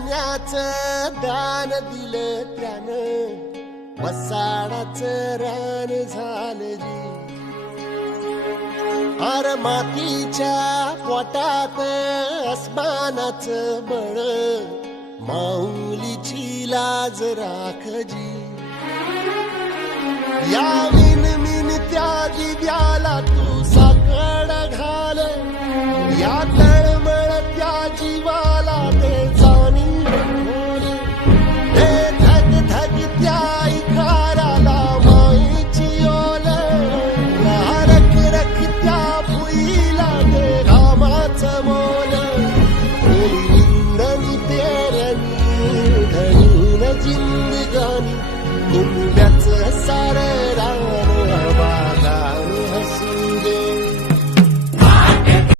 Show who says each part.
Speaker 1: पाण्याच दान दिलं त्यानं. वसाडाच रान झालं जी. अर मातीच्या पोटात अस्मानाच बळ. माऊलीची लाज राखजी या विन मिन त्या दिव्याला तू सकड घाल. या como